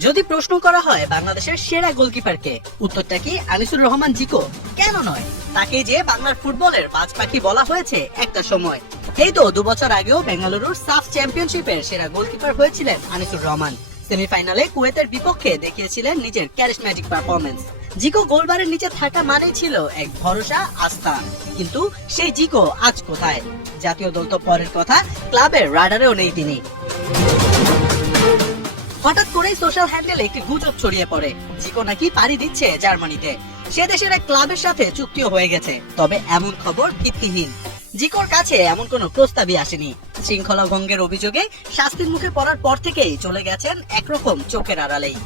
প্রশ্ন করা হয় বাংলাদেশের সেরা গোলকিপারকে, উত্তরটা কি আনিসুর রহমান জিকো? কেন নয়? তাকে যে বাংলার ফুটবলের বাজ পাখি বলা হয়েছে একটা সময়। এই তো দু বছর আগেও বেঙ্গালুরুর সাফ চ্যাম্পিয়নশিপের সেরা গোলকিপার হয়েছিলেন আনিসুর রহমান। সেমিফাইনালে কুয়েতের বিপক্ষে দেখিয়েছিলেন নিজের ক্যারিশম্যাটিক পারফরমেন্স জিকো গোলবারের নিচে থাকা মানেই ছিল এক ভরসা, আস্থা। কিন্তু সেই জিকো আজ কোথায়? জাতীয় দল তো পরের কথা, ক্লাবের রাডারেও নেই তিনি। হঠাৎ করেই সোশ্যাল হ্যান্ডেলে একটি গুজব ছড়িয়ে পড়ে। জিকো নাকি পাড়ি দিচ্ছে জার্মানিতে সে দেশের এক ক্লাবের সাথে চুক্তিও হয়ে গেছে, তবে এমন খবর ভিত্তিহীন। জিকোর কাছে এমন কোনো প্রস্তাবই আসেনি। শৃঙ্খলা ভঙ্গের অভিযোগে শাস্তির মুখে পড়ার পর থেকেই চলে গেছেন একরকম চোখের আড়ালেই।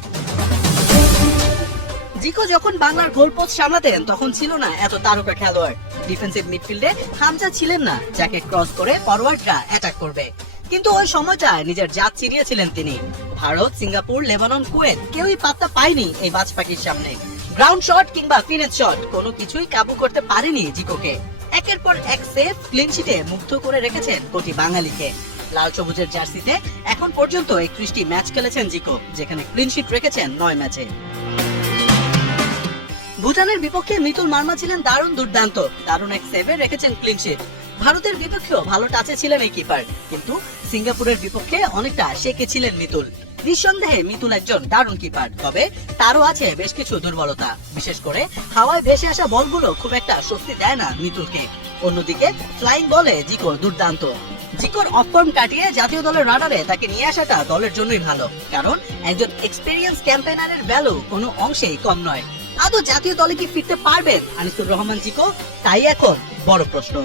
জিকো যখন বাংলার গোলপোস্ট সামলাতেন, তখন ছিল না এত তারকা খেলোয়াড়। ডিফেন্সিভ মিডফিল্ডে হামজা ছিলেন না যাকে ক্রস করে ফরওয়ার্ডরা অ্যাটাক করবে। কিন্তু ওই সময়টায় নিজের জাত চিরিয়েছিলেন তিনি। ভারত, সিঙ্গাপুর, লেবানন, কুয়েত, কেউই পাত্তা পায়নি এই বাজ পাখির সামনে। গ্রাউন্ড শট কিংবা ফিনেট শট, কোনো কিছুই কাবু করতে পারেনি জিকোকে। একের পর এক সেফ ক্লিন শিটে মুগ্ধ করে রেখেছেন কোটি বাঙালিকে। লাল সবুজের জার্সিতে এখন পর্যন্ত একত্রিশটি ম্যাচ খেলেছেন জিকো, যেখানে ক্লিন শিট রেখেছেন নয় ম্যাচে। ভুটানের বিপক্ষে মিতুল মার্মা ছিলেন দারুণ দুর্দান্ত। দারুণ এক সেভে রেখেছেন ক্লিনশিট ভারতের বিপক্ষেও ভালো টাচে ছিলেন এই কিপার কিন্তু সিঙ্গাপুরের বিপক্ষে অনেকটা শেখে ছিলেন মিতুল। নিঃসন্দেহে মিতুল একজন দারুণ কিপার তবে তারও আছে বেশ কিছু দুর্বলতা। বিশেষ করে হাওয়ায় ভেসে আসা বলগুলো খুব একটা স্বস্তি দেয় না মিতুলকে। অন্যদিকে ফ্লাইং বলে জিকো দুর্দান্ত। জিকোর অফর্ম কাটিয়ে জাতীয় দলের রাডারে তাকে নিয়ে আসাটা দলের জন্যই ভালো। কারণ একজন এক্সপেরিয়েন্স ক্যাম্পেনারের ভ্যালু কোনো অংশেই কম নয়। আদৌ জাতীয় দলে কি ফিরতে পারবেন? আনিসুর রহমান জিকো তাই এখন বড় প্রশ্ন।